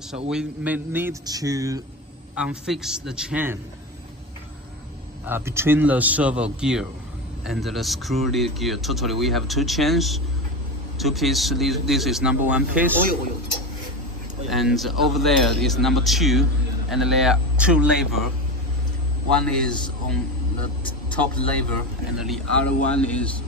So we may need to unfix the chain between the servo gear and the screw lead gear. Totally, we have two chains, two pieces. This is number one piece, and over there is number two, and there are two lever. One is on the top lever, and the other one is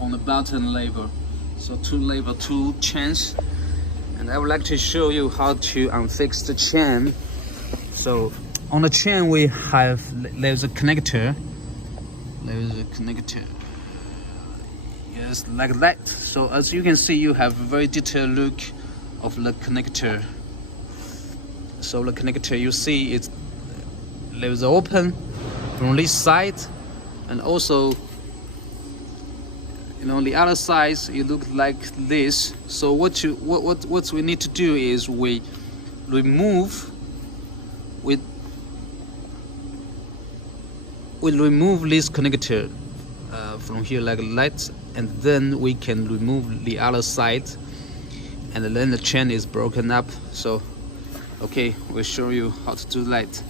on the bottom lever. So two lever, two chains. And I would like to show you how to unfix the chain. So on the chain there's a connector. Yes, like that. So as you can see, you have a very detailed look of the connector. So the connector, you see there's open from this side, and also on the other side it looks like this. So what we need to do is we remove this connector from here like that, and then we can remove the other side, and then the chain is broken up. So okay, we'll show you how to do that.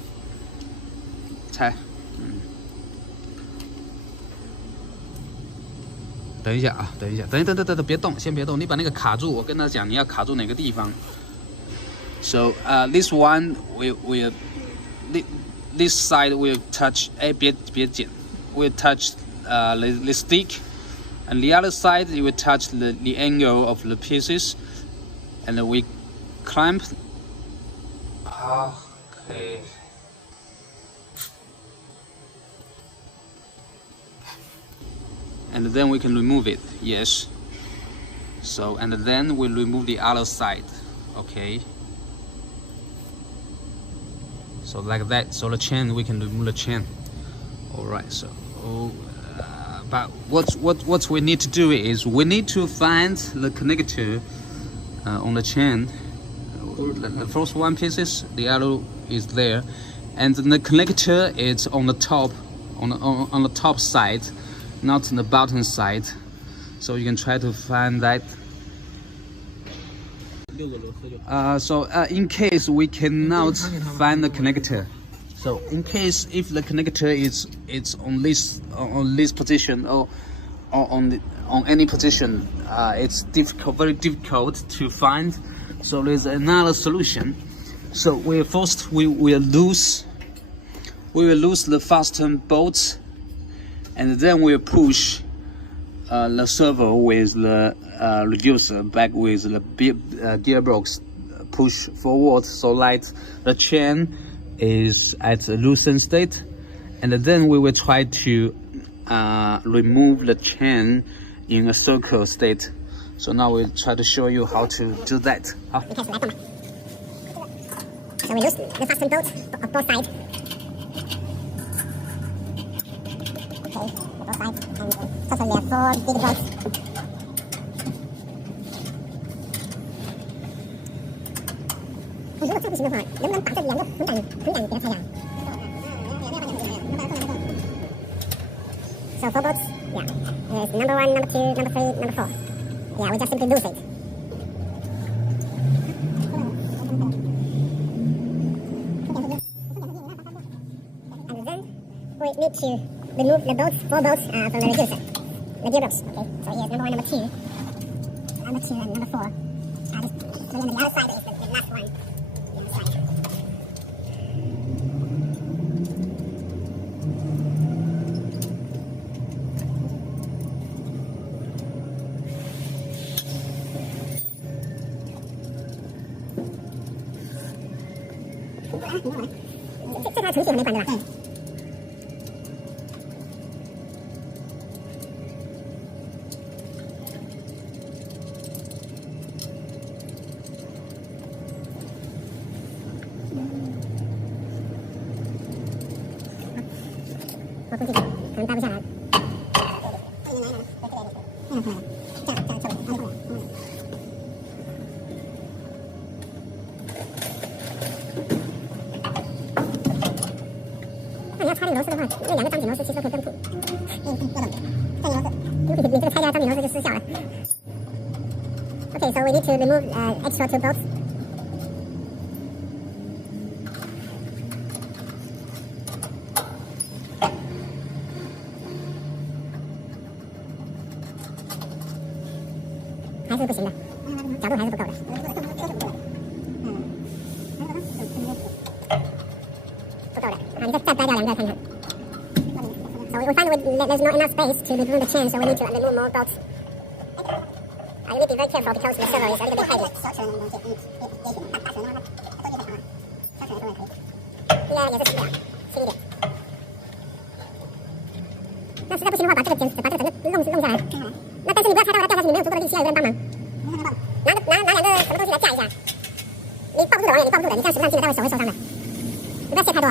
等一下啊，等一下，等，别动，先别动，你把那个卡住，我跟他讲你要卡住哪个地方。So this one this side will touch， 别剪 will touch the stick, and the other side it will touch the angle of the pieces, and we clamp. Okay. And then we can remove it. Yes. So and then we'll remove the other side. Okay. So like that. So the chain, we can remove the chain. All right. So but what we need to do is we need to find the connector on the chain. The first one pieces, the other is there, and the connector is on the top, on the top side, not on the bottom side. So you can try to find that. So in case we cannot find the connector, so in case if the connector is on this position or on any position, it's very difficult to find. So there's another solution. So we will lose the fasten bolts, and then we'll push the servo with the reducer back with the gearbox push forward, so that the chain is at a loosened state, and then we will try to remove the chain in a circle state. So now we'll try to show you how to do that. So we lose the fasten bolts of both sides. Okay, both sides, and totally there are 4 big bolts. So 4 bolts, yeah. There's number 1, number 2, number 3, number 4. Yeah, we just simply lose it. And then we need to remove the bolts, 4 bolts from the reducer, the gearbox. Okay, so here's number 1, number 2, and number 4. So then the other side is the last one. The other side.这它程序很没管对吧？我估计可能待不下来。那你要插这个螺丝的话，那2个张紧螺丝其实会更粗。我懂。张紧螺丝，你这个拆掉张紧螺丝就失效了。Okay, so we need to remove extra 2 bolts. 角度还是不够的。不够的。你再掰掉2个看看。So we find there's not enough space to remove the chain, so we need to remove more bolts. You need to be very careful because the servo is a little bit heavy. 应该也是轻一点。那实在不行的话，把这个整个弄下来。那但是你不要拆到它掉下去，你没有足够的力气，要有个人帮忙。拿2个什么东西来架一下。你抱不住的，王爷，你抱不住的，你这样使不上劲的，待会手会受伤的。你不要卸太多。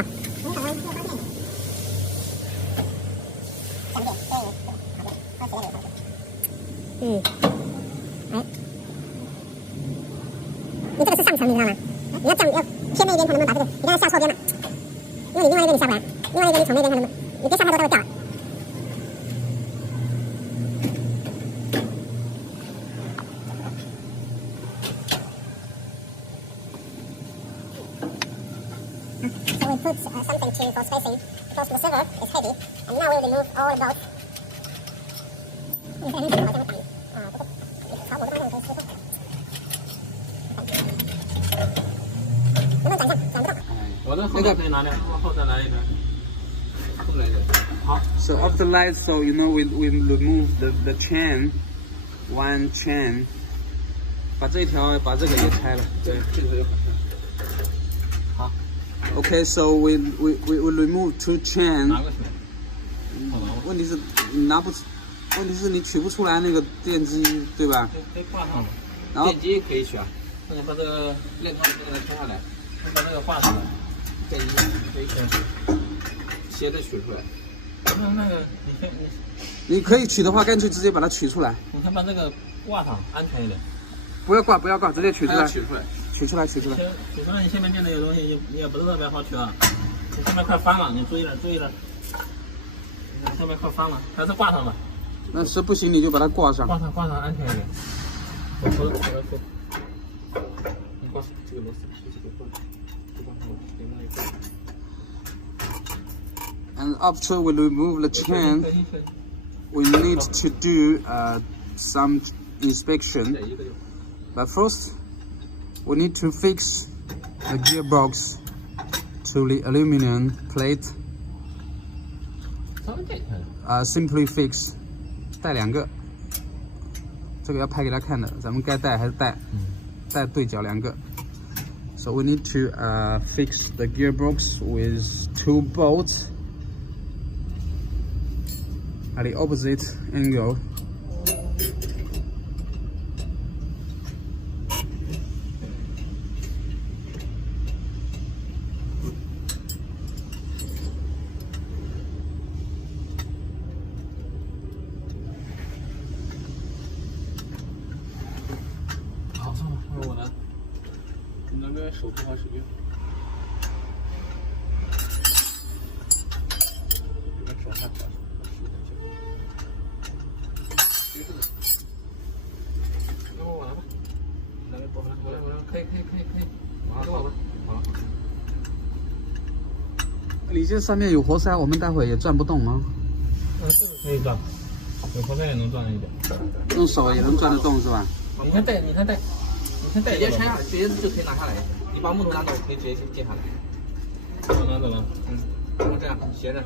你这个是上层，你知道吗？你要这样要偏那一边才能把这个，你刚才下错边了，因为你另外一边你下不来，另外一边你从那边才能，你别下太多，它会掉。So we put something for spacing because the servo is heavy, and now we'll remove all the bolts. 你看那个好像会挡啊，不过朝我的方向可以切换。能不能转向？转不动。我的后在哪里？后在哪里呢？后来的。好。So after that, so you know we remove the chain, one chain. 把这条把这个也拆了。对，这个有。好。Okay, so we remove 2 chain. 拿个去。问题是你拿不，问题是你取不出来那个电机，对吧？可以挂上了。然后电机可以取啊。那你把这个链条给它拆下来，把那个挂上来，电机可以斜着取出来。那个你可以取的话，干脆直接把它取出来。你看把这个挂上，安全一点。不要挂，直接取出来。取出来。取出来。取出来，你下面垫的有东西也不是特别好取啊。你下面快翻了，你注意了。下面快翻了，还是挂上吧。那是不行，你就把它挂上。挂上，安全一点。我说，你挂这个螺丝，这个挂，另外一个。And after we remove the chain, we need to do some inspection. But first, we need to fix the gearbox to the aluminum plate. Simply fix. 带2个，这个要拍给他看的，咱们该带还是带，带对角2个。So we need to fix the gearbox with 2 bolts at the opposite angle.手不好使用，这个手还好，那我完了吧？来个多了，可以，完了，好了。你这上面有活塞，我们待会也转不动啊。这个可以转，有活塞也能转一点。用手也能转得动是吧？你看带，直接拆下来，直接就可以拿下来。你把木头拿走，可以直接接下来。我拿走了，然后这样斜着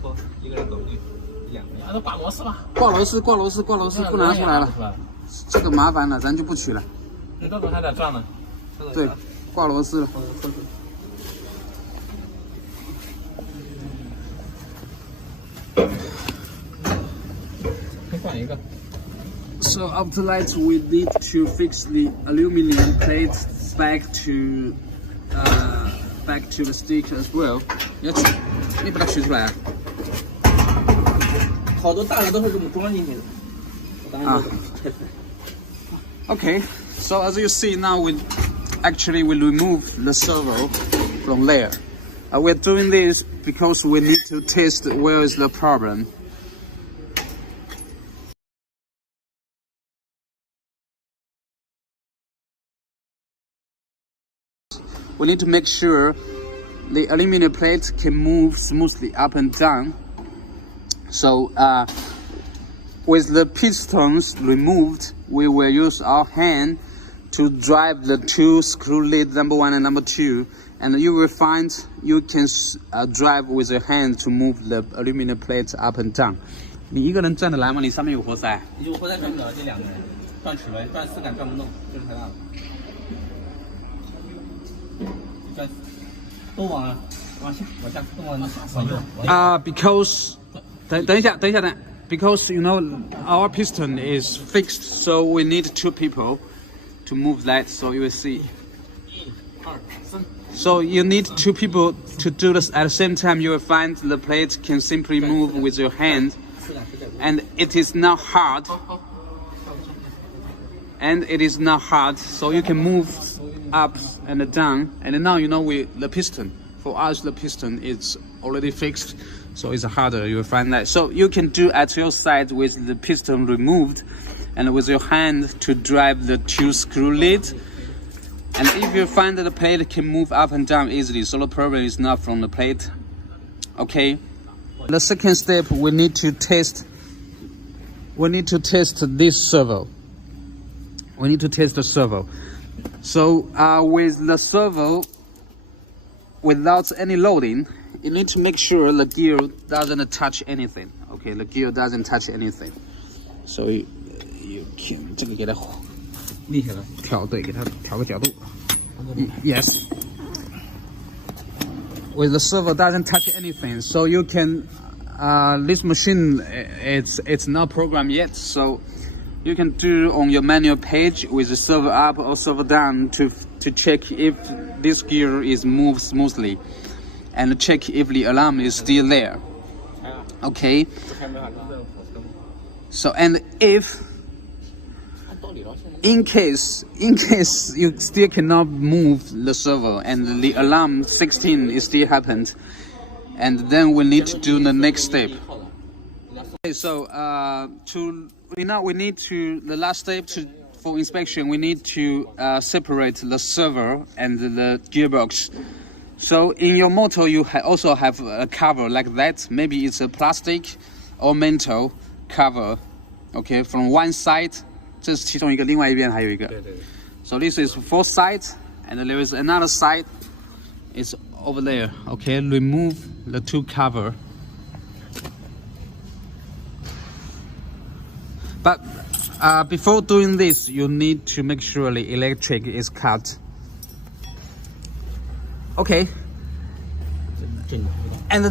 拖，一个人走进，2个。那挂螺丝吧。挂螺丝不拿出来了，这个麻烦了，咱就不取了。你到时候还得转呢。对，挂螺丝了。可以换一个。So after that, we need to fix the aluminum plate back to the stick as well. 你把它取出来啊！好多大的都是这么装进去的。Okay, so as you see now, we remove the servo from there. We're doing this because we need to test where is the problem. We need to make sure the aluminum plate can move smoothly up and down. So with the pistons removed, we will use our hand to drive the two screw lid, number 1 and number 2, and you will find you can drive with your hand to move the aluminum plates up and down. 你一个人转得来吗？你上面有活塞。你就活塞转不了，这两个人转齿轮，转4杆转不动，就是太大了。转，都往下，都往右。Because 等一下。Because you know our piston is fixed, so we need 2 people to move that. So you will see. So you need 2 people to do this at the same time. You will find the plate can simply move with your hand, and it is not hard. So you can move up and down. And now you know the piston. For us, the piston is already fixed, so it's harder. You will find that. So you can do at your side with the piston removed, and with your hand to drive the 2 screw lids. And if you find that the plate can move up and down easily, so the problem is not from the plate. Okay. The second step, we need to test this servo. We need to test the servo. So with the servo, without any loading, you need to make sure the gear doesn't touch anything. Okay, the gear doesn't touch anything. So you can 这个给它立起来，对，给它调个角度。Yes. With the servo doesn't touch anything, so you can. This machine it's not programmed yet, so you can do on your manual page with the servo up or servo down to check if this gear is moved smoothly, and check if the alarm is still there. Okay. So and if in case you still cannot move the servo and the alarm 16 is still happened, and then we need to do the next step. Okay, so we need to the last step for inspection. We need to separate the servo and the gearbox. So in your motor, you also have a cover like that. Maybe it's a plastic or metal cover. Okay, from one side. 这是其中一个，另外一边还有一个。So this is 4 sides, and there is another side. It's over there. Okay, remove the 2 cover. But before doing this, you need to make sure the electric is cut. Okay. And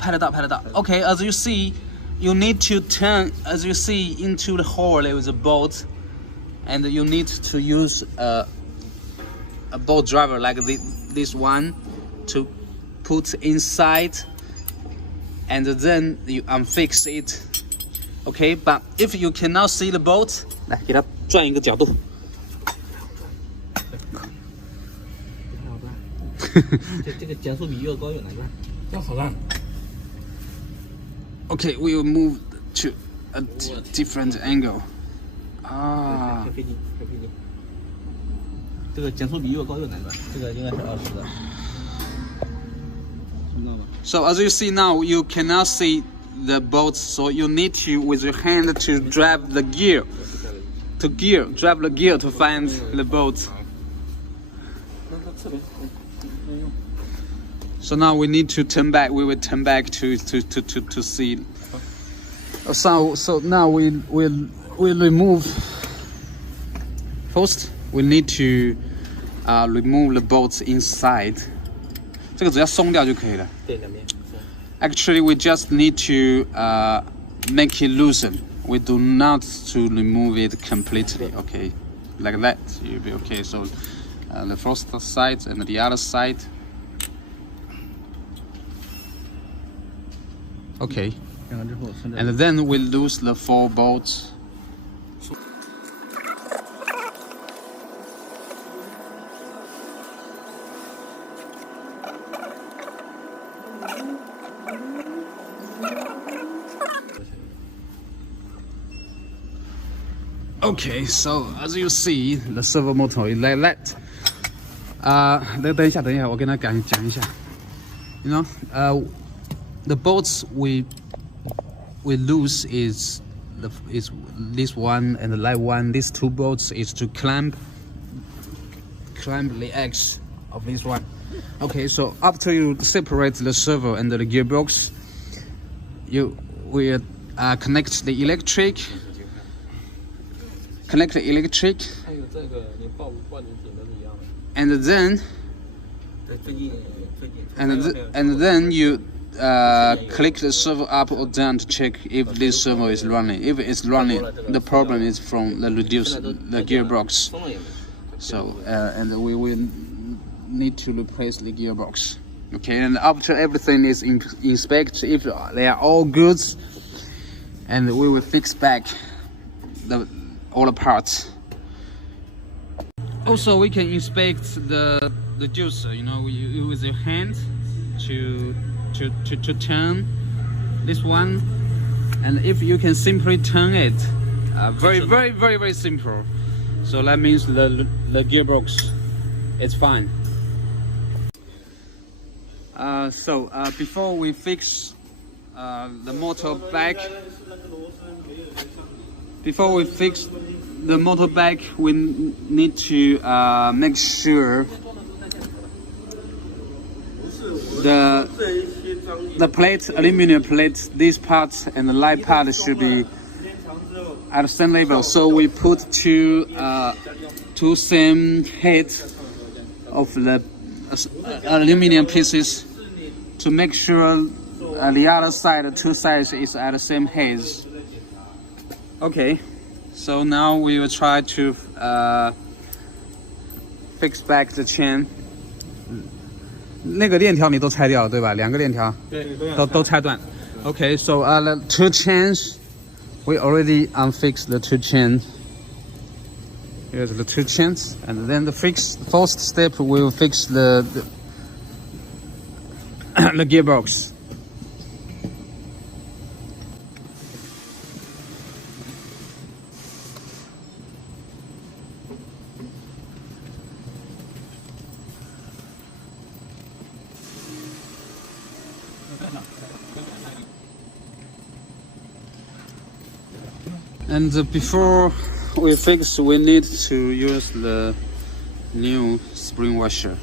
pedal down. Okay, as you see. You need to turn, as you see, into the hole. There is a bolt, and you need to use a bolt driver like this one to put inside, and then you unfix it. Okay, but if you cannot see the bolt, 来给它转一个角度。这个减速比越高越难转，这样好转。Okay, we will move to a different angle. 开飞机。这个减速比越高越难转，这个应该是20的。 So as you see now, you cannot see the bolts, so you need to, with your hand, to drive the gear, drive the gear to find the bolts. So now we need to turn back. We will turn back to see. So now we'll remove. First, we need to remove the bolts inside. 这个只要松掉就可以了。对，两边。Actually, we just need to make it loosen. We do not to remove it completely. Okay, like that, you'll be okay. So the first side and the other side. Okay, and then we lose the 4 bolts. Okay, so as you see, the servo motor is like that. 等一下，我跟他讲一下。You know, the bolts we we lose is this one and the light one. These two bolts is to clamp the X of this one. Okay, so after you separate the servo and the gearbox, you will connect the electric. And then you click the servo up or down to check if this servo is running. If it's running, the problem is from the gearbox. So and we will need to replace the gearbox. Okay, and after everything is inspected, if they are all good, and we will fix back all the parts. Also, we can inspect the juicer. You know, you use your hand to turn this one, and if you can simply turn it, very simple. So that means the gearbox is fine. Before we fix the motor back, we need to make sure the plate, aluminum plate, these parts and the light part should be at the same level. So we put two same height of the aluminum pieces to make sure the other side, two sides is at the same height. Okay, so now we will try to fix back the chain. 那个链条你都拆掉对吧？两个链条都拆断。Okay, so the two chains, we already unfixed the two chains. Here's the two chains, and then the first step we will fix the gearbox. And before we fix, we need to use the new spring washer.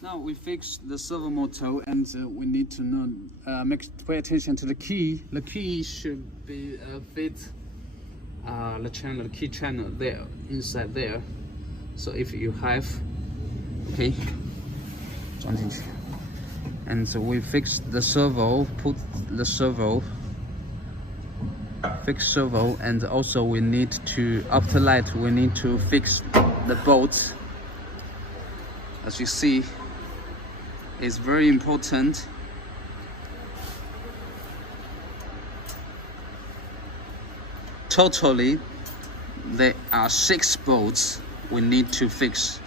Now we fix the servo motor, and we need to know, pay attention to the key. The key should be fit the key channel there, inside there. So if you have, okay, and so we fix the servo, put the servo, fix servo, and also we need to, after light, we need to fix the bolt. As you see, it's very important. Totally, there are 6 bolts we need to fix.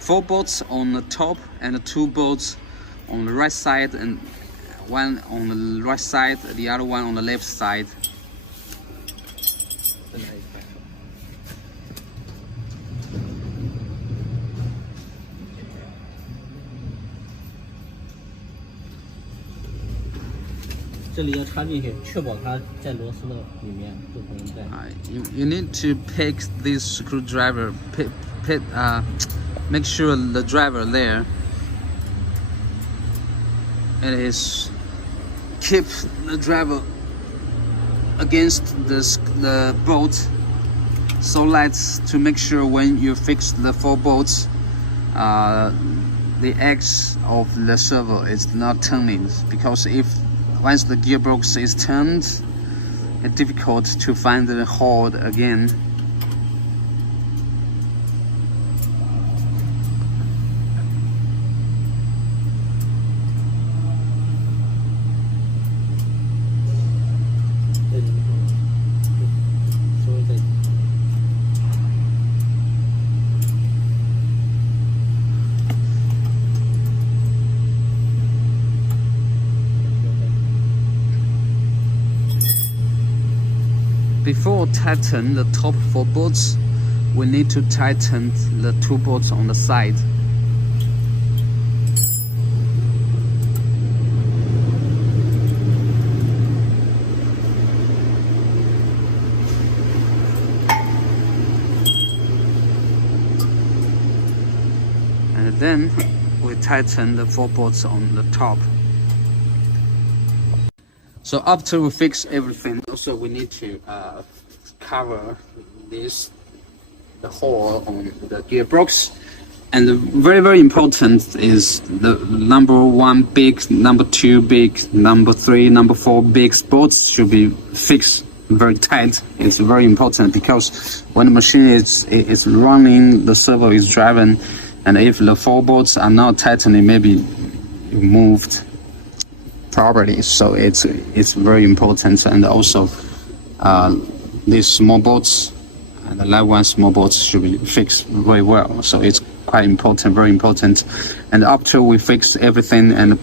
4 bolts on the top and 2 bolts on the right side, and one on the right side, the other one on the left side. You need to pick this screwdriver, make sure the driver there. It is keep the driver against the bolt, so let's to make sure when you fix the 4 bolts, the X of the servo is not turning, because once the gearbox is turned, it's difficult to find the hold again. before tighten the top 4 bolts, we need to tighten the 2 bolts on the side. And then we tighten the 4 bolts on the top. So after we fix everything, also we need to cover the hole on the gearbox. And very important is the number 1 big, number 2 big, number 3, number 4 big bolts should be fixed very tight. It's very important because when the machine is running, the servo is driving, and if the 4 bolts are not tightened, it may be moved properly. So it's very important. And also these small bolts and the light one small bolts should be fixed very well. So it's quite important, very important. And after we fix everything, and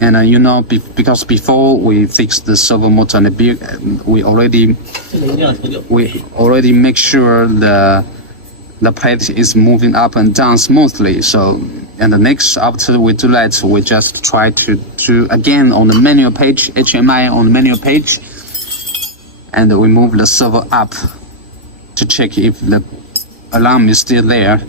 you know, because before we fix the servo motor and the we already make sure the plate is moving up and down smoothly. So, and the next, after we do that, we just try to again on the manual page, HMI on the manual page, and we move the servo up to check if the alarm is still there.